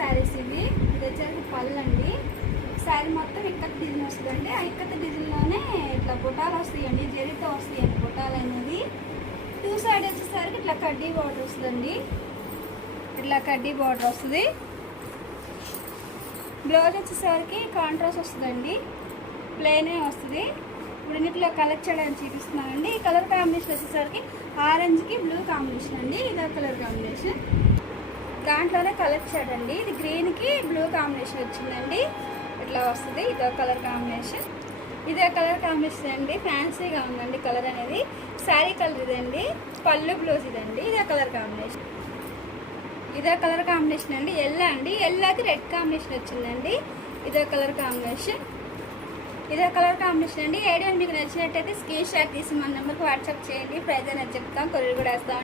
శారీస్ ఇవి. ఇది వచ్చేసరికి పళ్ళు అండి. శారీ మొత్తం ఇక్కత డిజైన్ వస్తుందండి. ఆ ఇక్కత డిజైన్లోనే ఇట్లా బుటాలు వస్తాయండి, జరీతో వస్తాయండి బుటాలు అనేది. టూ సైడ్ వచ్చేసరికి ఇట్లా కడ్డీ బార్డర్ వస్తుందండి. ఇట్లా కడ్డీ బార్డర్ వస్తుంది. బ్లౌజ్ వచ్చేసరికి కాంట్రాస్ట్ వస్తుందండి, ప్లెయినే వస్తుంది. ఇప్పుడు ఇట్లా కలర్ చేయడానికి చూపిస్తున్నానండి. ఈ కలర్ కాంబినేషన్ వచ్చేసరికి ఆరెంజ్కి బ్లూ కాంబినేషన్ అండి. ఇదే కలర్ కాంబినేషన్. దాంట్లోనే కలర్ షేడ్ అండి. ఇది గ్రీన్కి బ్లూ కాంబినేషన్ వచ్చిందండి. ఇట్లా వస్తుంది. ఇదో కలర్ కాంబినేషన్. ఇదే కలర్ కాంబినేషన్ అండి. ఫ్యాన్సీగా ఉందండి కలర్ అనేది. శారీ కలర్ ఇదండి. పళ్ళు బ్లౌజ్ ఇదండి. ఇదే కలర్ కాంబినేషన్. ఇదే కలర్ కాంబినేషన్ అండి. ఎల్లో అండి. ఎల్లోకి రెడ్ కాంబినేషన్ వచ్చిందండి. ఇదే కలర్ కాంబినేషన్. ఇదే కలర్ కాంబినేషన్ అండి. ఐడియా మీకు నచ్చినట్టయితే స్క్రీన్ షాట్ తీసి మన నెంబర్కి వాట్సాప్ చేయండి. ప్రైజ్ అనేది చెప్తాం, కొరియర్ కూడా వేస్తాం.